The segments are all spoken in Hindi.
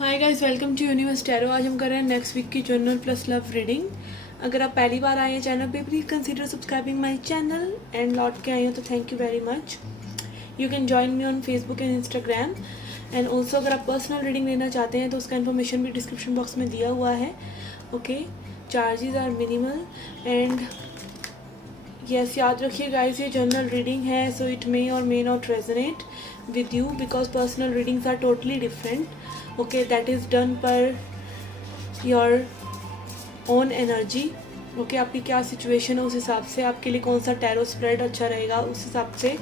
Hi guys, welcome to universe tarot. आज हम कर रहे हैं नेक्स्ट वीक की जनरल प्लस लव रीडिंग। अगर आप पहली बार आए हैं चैनल पे, please consider subscribing my channel and लौट के आए हो तो thank you very much. You can join me on Facebook and Instagram and also अगर आप पर्सनल रीडिंग लेना चाहते हैं तो उसका इन्फॉर्मेशन भी डिस्क्रिप्शन बॉक्स में दिया हुआ है। Okay, charges are minimal and yes, याद रखिए गाइस, ये जनरल रीडिंग है, सो इट मे और may not resonate with you because personal readings are totally different. Okay, that is done per your own energy. Okay, आपकी क्या सिचुएशन है उस हिसाब से आपके लिए कौन सा टैरो स्प्रेड अच्छा रहेगा उस हिसाब से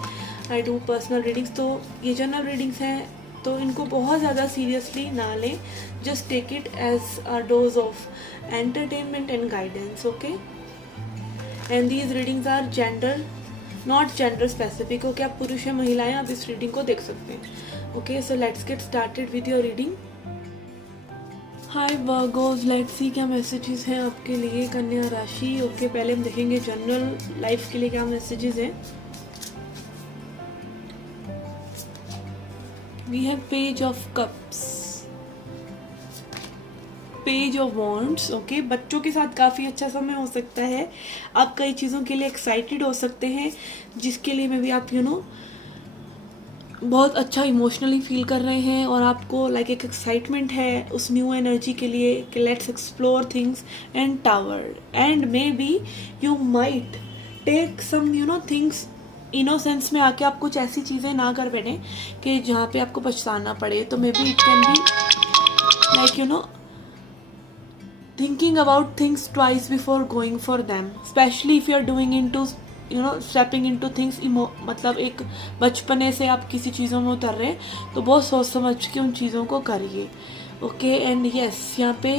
आई डू पर्सनल रीडिंग्स। तो ये जनरल रीडिंग्स हैं तो इनको बहुत ज़्यादा सीरियसली ना लें, just take it as a dose of entertainment and guidance. Okay, and these readings are gender not gender specific. Okay, आप पुरुष या महिलाएं आप इस रीडिंग को देख सकते हैं। Okay, so let's get started with your reading. Hi Virgo's, let's see क्या मैसेजेस हैं आपके लिए कन्या राशि। ओके, पहले हम देखेंगे जनरल लाइफ के लिए क्या मैसेजेस हैं। We have page of cups, page of wands. Okay, बच्चों के साथ काफ़ी अच्छा समय हो सकता है। आप कई चीज़ों के लिए एक्साइटेड हो सकते हैं जिसके लिए में भी आप बहुत अच्छा इमोशनली फील कर रहे हैं और आपको लाइक एक एक्साइटमेंट है उस न्यू एनर्जी के लिए कि let's explore things and tower and maybe you might take some things innocence में आके आप कुछ ऐसी चीज़ें ना कर बैठे कि जहाँ पे आपको पछताना पड़े। तो may be it can be like thinking about things twice before going for them, especially if you are doing into stepping into things मतलब एक बचपने से आप किसी चीज़ों में उतर रहे हैं तो बहुत सोच समझ के उन चीज़ों को करिए। ओके, एंड यस, यहाँ पे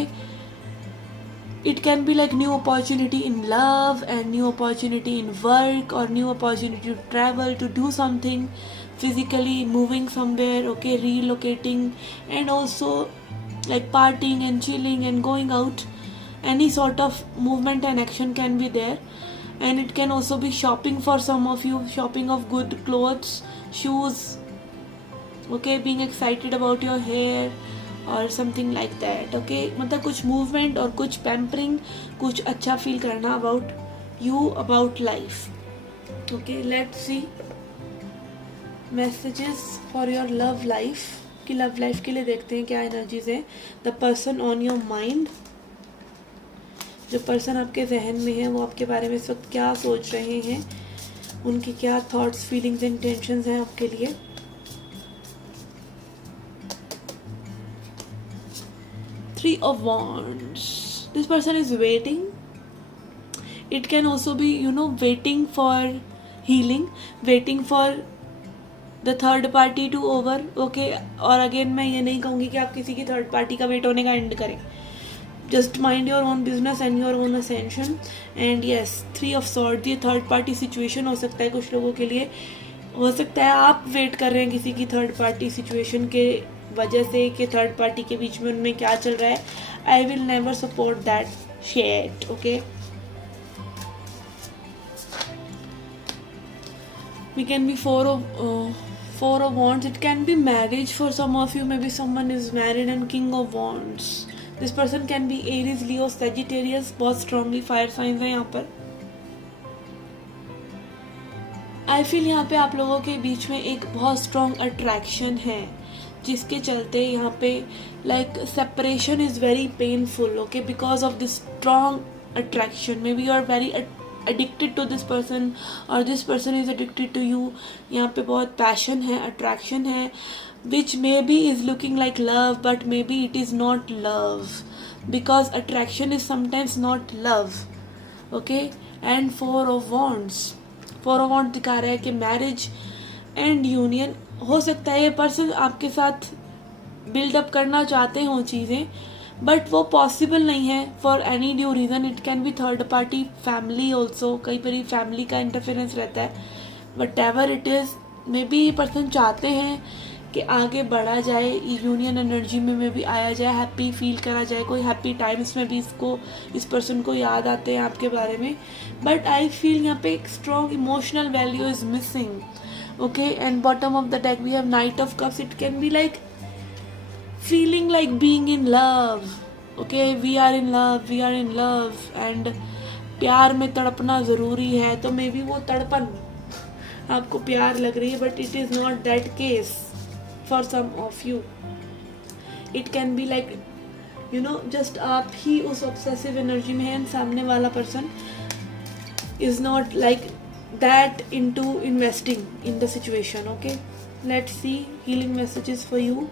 it can be like new opportunity in love and new opportunity in work or new opportunity to travel, to do something physically, moving somewhere. Okay, relocating and also like partying and chilling and going out. Any sort of movement and action can be there, and it can also be shopping for some of you, shopping of good clothes, shoes. Okay, being excited about your hair और समथिंग लाइक दैट। ओके, मतलब कुछ मूवमेंट और कुछ पैम्परिंग, कुछ अच्छा फील करना about you, about life. Okay, let's see messages for your love life. कि लव लाइफ के लिए देखते हैं क्या एनर्जीज है। The person on your mind, जो पर्सन आपके जहन में है वो आपके बारे में इस वक्त क्या सोच रहे हैं, उनकी क्या थॉट्स, फीलिंग्स एंड टेंशंस हैं आपके लिए। Three of Wands. This person is waiting. It can also be, waiting for healing, waiting for the third party to over. Okay, और अगेन मैं ये नहीं कहूँगी कि आप किसी की थर्ड पार्टी का वेट होने का एंड करें। Just mind your own business and your own ascension. And yes, 3 of Swords, ये थर्ड पार्टी सिचुएशन हो सकता है कुछ लोगों के लिए। हो सकता है आप वेट कर रहे हैं किसी की थर्ड पार्टी सिचुएशन के वजह से कि थर्ड पार्टी के बीच में उनमें क्या चल रहा है। I will never support that shit. Okay, we can be four of wands. It can be marriage for some of you, maybe someone is married and king of wands. This person can be Aries, Leo, Sagittarius, बहुत स्ट्रांगली फायर साइंस है यहाँ पर। आई फील यहाँ पे आप लोगों के बीच में एक बहुत स्ट्रॉन्ग अट्रैक्शन है जिसके चलते यहाँ पे like separation is very painful. Okay, because of this strong attraction maybe you are very addicted to this person or this person is addicted to you. यहाँ पे बहुत passion है, attraction है, which maybe is looking like love but maybe it is not love because attraction is sometimes not love. Okay, and 4 of Wands, 4 of Wands दिखा रहा है कि मैरिज एंड यूनियन हो सकता है। ये पर्सन आपके साथ बिल्डअप करना चाहते हो चीज़ें बट वो पॉसिबल नहीं है for any due reason. It can B third party, family also, कई बार फैमिली का इंटरफेरेंस रहता है। But ever it is, may be ये पर्सन चाहते हैं कि आगे बढ़ा जाए, यूनियन एनर्जी में भी आया जाए, हैप्पी फील करा जाए, कोई हैप्पी टाइम्स में भी इस पर्सन को याद आते हैं आपके बारे में। बट आई फील यहाँ पे एक strong emotional value is missing. Okay, and bottom of the deck we have Knight of Cups. It can be like feeling like being in love. Okay, we are in love and प्यार में तड़पना ज़रूरी है, तो मे बी वो तड़पन आपको प्यार लग रही है, but it is not that case for some of you. It can be like just आप ही उस ऑब्सेसिव एनर्जी में हैं, सामने वाला person is not like that into investing in the situation. Okay, let's see healing messages for you.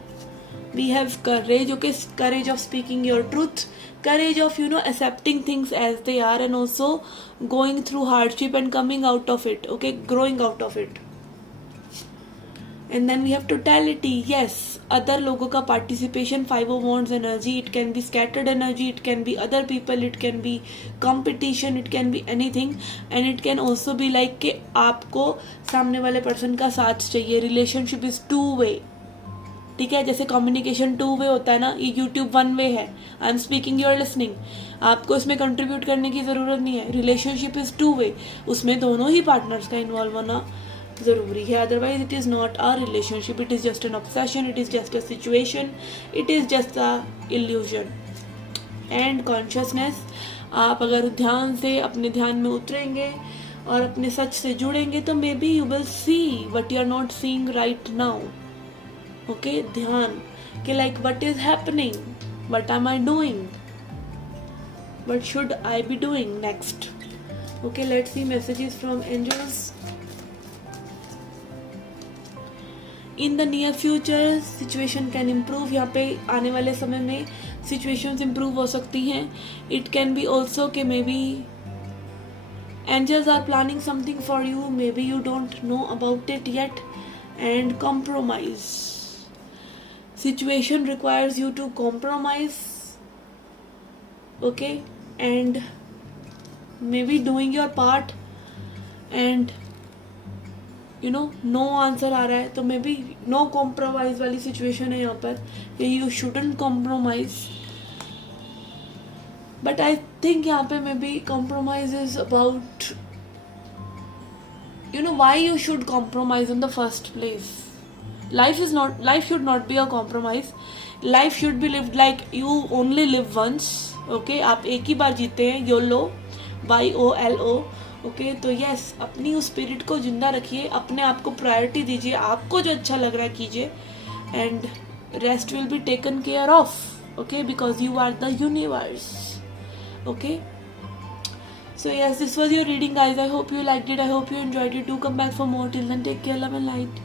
We have courage, okay, courage of speaking your truth, courage of accepting things as they are, and also going through hardship and coming out of it, okay, growing out of it. And then we have totality. Yes, other लोगों का participation, 5 of wands energy, it can be scattered energy, it can be other people, it can be competition, it can be anything, and it can also be like कि आपको सामने वाले person का साथ चाहिए. Relationship is two way. ठीक है, जैसे कम्युनिकेशन 2 वे होता है ना, ये यूट्यूब 1 वे है. I am speaking, you are listening. आपको इसमें कंट्रीब्यूट करने की ज़रूरत नहीं है. रिलेशनशिप इज़ 2 वे, उसमें दोनों ही पार्टनर्स का इन्वॉल्व होना ज़रूरी है. Otherwise it is not a relationship, it is just an obsession, it is just a situation, it is just a illusion. And consciousness, आप अगर ध्यान से अपने ध्यान में उतरेंगे और अपने सच से जुड़ेंगे, तो maybe you will see what you are not seeing right now. Okay, ध्यान कि like what is happening, what am I doing, what should I be doing next. Okay, let's see messages from angels. In the near future situation can improve. यहाँ पे आने वाले समय में सिचुएशंस इम्प्रूव हो सकती हैं. इट कैन बी ऑल्सो कि maybe angels are planning something for you, maybe you don't know about it yet. And compromise, situation requires you to compromise, okay, and maybe doing your part, and no answer आ रहा है, तो मे बी नो कॉम्प्रोमाइज वाली सिचुएशन है यहाँ पर कि you shouldn't compromise. But I think यहाँ पे may be compromise is about why you should compromise in the first place. Life should not be a compromise. Life should be lived like you only live once. Okay, आप एक ही बार जीते हैं. YOLO, YOLO. Okay, तो yes, अपनी उस स्पिरिट को जिंदा रखिए, अपने आप को प्रायोरिटी दीजिए, आपको जो अच्छा लग रहा है कीजिए, and rest will be taken care of. Okay, because you are the universe. Okay, so yes, this was your reading, guys. I hope you liked it. I hope you enjoyed it. Do come back for more. Till then, take care, love and light.